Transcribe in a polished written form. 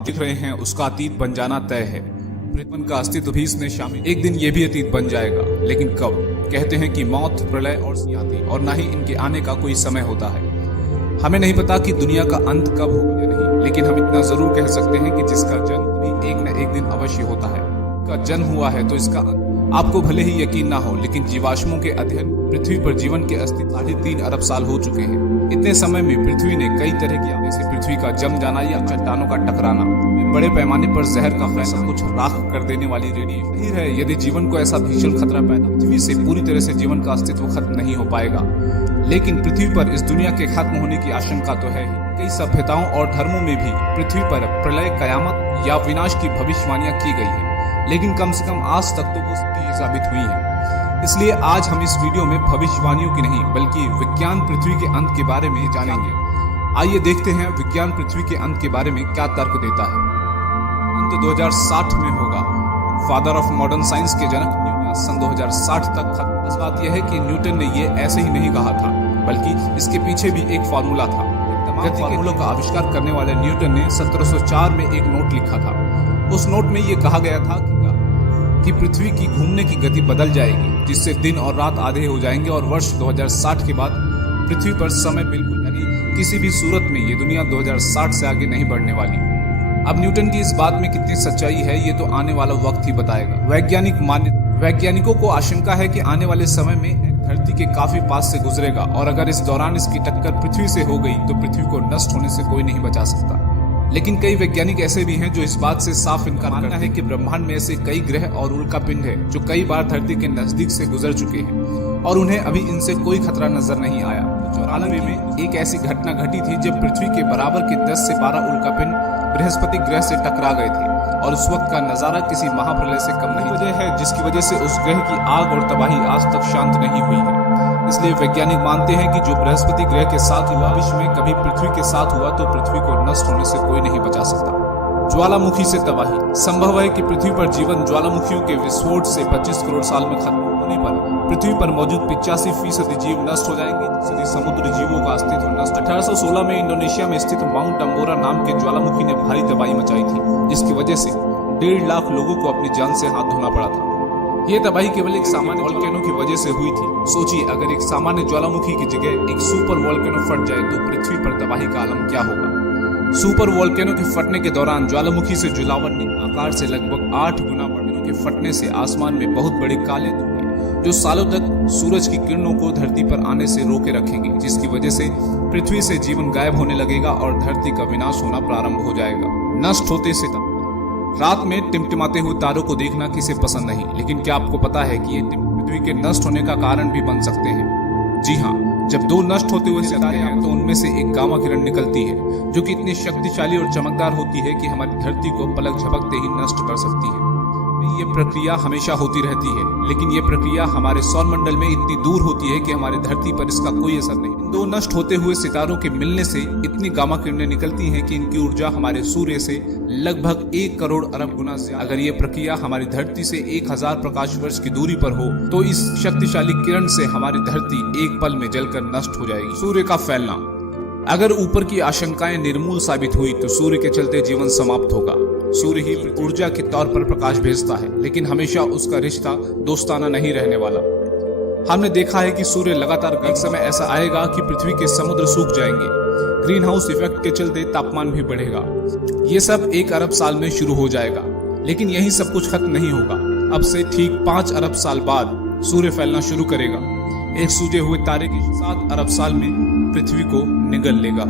दिख रहे हैं उसका अतीत बन जाना तय है। पृथ्वी का अस्तित्व भी इसमें शामिल। एक दिन ये भी अतीत बन जाएगा, लेकिन कब? कहते हैं कि मौत, प्रलय और आती और ना ही इनके आने का कोई समय होता है। हमें नहीं पता कि दुनिया का अंत कब होगा या नहीं, लेकिन हम इतना जरूर कह सकते हैं कि जिसका जन्म भी एक न एक दिन अवश्य होता है। का जन्म हुआ है तो इसका आपको भले ही यकीन ना हो, लेकिन जीवाश्मों के अध्ययन पृथ्वी पर जीवन के अस्तित्व 3.5 अरब साल हो चुके हैं। इतने समय में पृथ्वी ने कई तरह की, जैसे पृथ्वी का जम जाना या चट्टानों का टकराना, बड़े पैमाने पर जहर का फैसला, कुछ राख कर देने वाली रेडिएशन है। यदि जीवन को ऐसा भीषण खतरा पैदा, पृथ्वी से पूरी तरह से जीवन का अस्तित्व खत्म नहीं हो पाएगा, लेकिन पृथ्वी पर इस दुनिया के खत्म होने की आशंका तो है ही। कई सभ्यताओं और धर्मों में भी पृथ्वी पर प्रलय, कयामत या विनाश की भविष्यवाणियां की गई है, लेकिन कम से कम आज तक तो वो साबित हुई है। इसलिए आज हम इस वीडियो में भविष्यवाणियों की नहीं, बल्कि विज्ञान पृथ्वी के अंत के बारे में जानेंगे। आइए देखते हैं विज्ञान पृथ्वी के अंत के बारे में क्या तर्क देता है। अंत 2060 में होगा। फादर ऑफ मॉडर्न साइंस के जनक न्यूटन सन 2060 तक खत्म। इस बात यह है कि न्यूटन ने ये ऐसे ही नहीं कहा था, बल्कि इसके पीछे भी एक फार्मूला था। तमाम फार्मूलों का आविष्कार करने वाले न्यूटन ने 1704 में एक नोट लिखा था। उस नोट में ये कहा गया था कि पृथ्वी की घूमने की गति बदल जाएगी, जिससे दिन और रात आधे हो जाएंगे और वर्ष 2060 के बाद पृथ्वी पर समय बिल्कुल, यानी किसी भी सूरत में ये दुनिया 2060 से आगे नहीं बढ़ने वाली। अब न्यूटन की इस बात में कितनी सच्चाई है, ये तो आने वाला वक्त ही बताएगा। वैज्ञानिकों को आशंका है कि आने वाले समय में धरती के काफी पास से गुजरेगा, और अगर इस दौरान इसकी टक्कर पृथ्वी से हो गई तो पृथ्वी को नष्ट होने से कोई नहीं बचा सकता। लेकिन कई वैज्ञानिक ऐसे भी हैं जो इस बात से साफ इनकार करते हैं कि ब्रह्मांड में ऐसे कई ग्रह और उल्कापिंड हैं जो कई बार धरती के नजदीक से गुजर चुके हैं और उन्हें अभी इनसे कोई खतरा नजर नहीं आया। 94 में एक ऐसी घटना घटी थी जब पृथ्वी के बराबर के 10 से 12 उल्कापिंड बृहस्पति ग्रह से टकरा गए थे, और उस वक्त का नजारा किसी महाप्रलय से कम नहीं वजह है, जिसकी वजह से उस ग्रह की आग और तबाही आज तक शांत नहीं हुई है। इसलिए वैज्ञानिक मानते हैं कि जो बृहस्पति ग्रह के साथ हुआ, विश्व में कभी पृथ्वी के साथ हुआ तो पृथ्वी को नष्ट होने से कोई नहीं बचा सकता। ज्वालामुखी से तबाही। संभव है कि पृथ्वी पर जीवन ज्वालामुखियों के विस्फोट से 25 करोड़ साल में खत्म होने पर पृथ्वी पर मौजूद 85% जीव नष्ट हो जाएंगे, जिससे समुद्री जीवों का अस्तित्व नष्ट। 1816 में इंडोनेशिया में स्थित माउंट अम्बोरा नाम के ज्वालामुखी ने भारी तबाही मचाई थी, जिसकी वजह से 1.5 लाख लोगों को अपनी जान से हाथ धोना पड़ा था। ये तबाही केवल एक सामान्य वोल्केनो की वजह से हुई थी। सोचिए, अगर एक सामान्य ज्वालामुखी की जगह एक सुपर वोल्केनो फट जाए तो पृथ्वी पर तबाही का आलम क्या होगा। सुपर वोल्केनो के फटने के दौरान ज्वालामुखी से जलावट आकार से लगभग 8 गुना बढ़ने के फटने से आसमान में बहुत बड़े काले धुएं जो सालों तक सूरज की किरणों को धरती पर आने से रोके रखेंगे, जिसकी वजह से पृथ्वी से जीवन गायब होने लगेगा और धरती का विनाश होना प्रारंभ हो जाएगा। नष्ट होते सितारे। रात में टिमटिमाते हुए तारों को देखना किसे पसंद नहीं, लेकिन क्या आपको पता है कि ये पृथ्वी के नष्ट होने का कारण भी बन सकते हैं। जी हाँ, जब 2 नष्ट होते हुए सितारे हैं तो उनमें से एक गामा किरण निकलती है, जो कि इतनी शक्तिशाली और चमकदार होती है कि हमारी धरती को पलक झपकते ही नष्ट कर सकती है। ये प्रक्रिया हमेशा होती रहती है, लेकिन ये प्रक्रिया हमारे सौरमंडल में इतनी दूर होती है कि हमारी धरती पर इसका कोई असर नहीं। 2 नष्ट होते हुए सितारों के मिलने से इतनी गामा किरणें निकलती हैं कि इनकी ऊर्जा हमारे सूर्य से लगभग 1 करोड़ अरब गुना ज्यादा। अगर ये प्रक्रिया हमारी धरती से 1000 प्रकाश वर्ष की दूरी पर हो तो इस शक्तिशाली किरण से हमारी धरती एक पल में जलकर नष्ट हो जाएगी। सूर्य का फैलना। अगर ऊपर की आशंकाएं निर्मूल साबित हुई तो सूर्य के चलते जीवन समाप्त होगा। सूर्य ही ऊर्जा के तौर पर प्रकाश भेजता है, लेकिन हमेशा उसका रिश्ता दोस्ताना नहीं रहने वाला। हमने देखा है कि सूर्य लगातार, एक समय ऐसा आएगा कि पृथ्वी के समुद्र सूख जाएंगे, ग्रीन हाउस इफेक्ट के चलते तापमान भी बढ़ेगा। ये सब 1 अरब साल में शुरू हो जाएगा, लेकिन यही सब कुछ खत्म नहीं होगा। अब से ठीक 5 अरब साल बाद सूर्य फैलना शुरू करेगा। एक सूजे हुए तारे की 7 अरब साल में पृथ्वी को निगल लेगा।